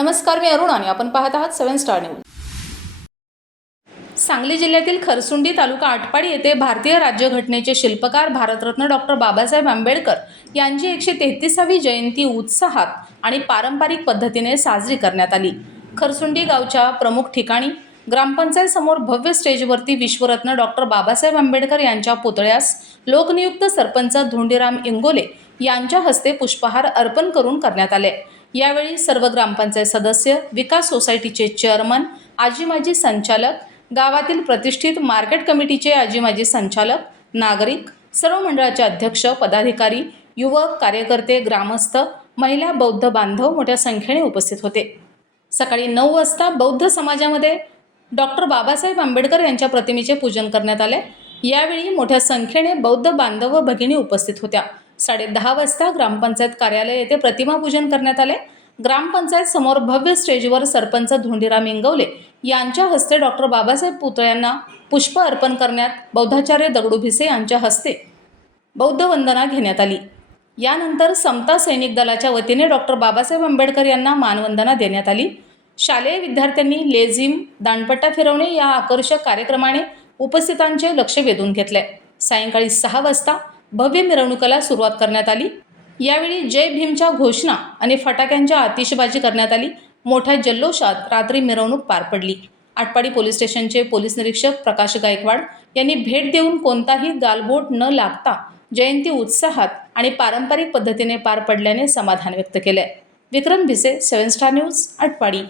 नमस्कार मी अरुण आणि आपण पाहत आहात सेवन स्टार न्यूज. सांगली जिल्ह्यातील खरसुंडी तालुका आटपाडी येथे भारतीय राज्यघटनेचे शिल्पकार भारतरत्न डॉक्टर बाबासाहेब आंबेडकर यांची एकशे तेहतीसावी जयंती उत्साहात आणि पारंपरिक पद्धतीने साजरी करण्यात आली. खरसुंडी गावच्या प्रमुख ठिकाणी ग्रामपंचायत समोर भव्य स्टेजवरती विश्वरत्न डॉक्टर बाबासाहेब आंबेडकर यांच्या पुतळ्यास लोकनियुक्त सरपंच धोंडीराम इंगोले यांच्या हस्ते पुष्पहार अर्पण करून करण्यात आले. यावेळी सर्व ग्रामपंचायत सदस्य विकास सोसायटीचे चेअरमन आजी माजी संचालक गावातील प्रतिष्ठित मार्केट कमिटीचे आजी माजी संचालक नागरिक सर्व मंडळाचे अध्यक्ष पदाधिकारी युवक कार्यकर्ते ग्रामस्थ महिला बौद्ध बांधव मोठ्या संख्येने उपस्थित होते. सकाळी नऊ वाजता बौद्ध समाजामध्ये डॉक्टर बाबासाहेब आंबेडकर यांच्या प्रतिमेचे पूजन करण्यात आले. यावेळी मोठ्या संख्येने बौद्ध बांधव व भगिनी उपस्थित होत्या. साडे दहा वाजता ग्रामपंचायत कार्यालय येथे प्रतिमापूजन करण्यात आले. ग्रामपंचायत समोर भव्य स्टेजवर सरपंच धोंडीराम इंगवले यांच्या हस्ते डॉक्टर बाबासाहेब पुतळ्यांना पुष्प अर्पण करण्यात बौद्धाचार्य दगडू भिसे यांच्या हस्ते बौद्ध वंदना घेण्यात आली. यानंतर समता सैनिक दलाच्या वतीने डॉक्टर बाबासाहेब आंबेडकर यांना मानवंदना देण्यात आली. शालेय विद्यार्थ्यांनी लेझिम दांडपट्टा फिरवणे या आकर्षक कार्यक्रमाने उपस्थितांचे लक्ष वेधून घेतले. सायंकाळी सहा वाजता भव्य मिरवणुकीला सुरुवात करण्यात आली. यावेळी जय भीमच्या घोषणा आणि फटाक्यांच्या आतिषबाजी करण्यात आली. मोठ्या जल्लोषात रात्री मिरवणूक पार पडली. आटपाडी पोलीस स्टेशनचे पोलीस निरीक्षक प्रकाश गायकवाड यांनी भेट देऊन कोणताही गालबोट न लागता जयंती उत्साहात आणि पारंपरिक पद्धतीने पार पडल्याने समाधान व्यक्त केले Vikram Bhise seven star news Atpadi.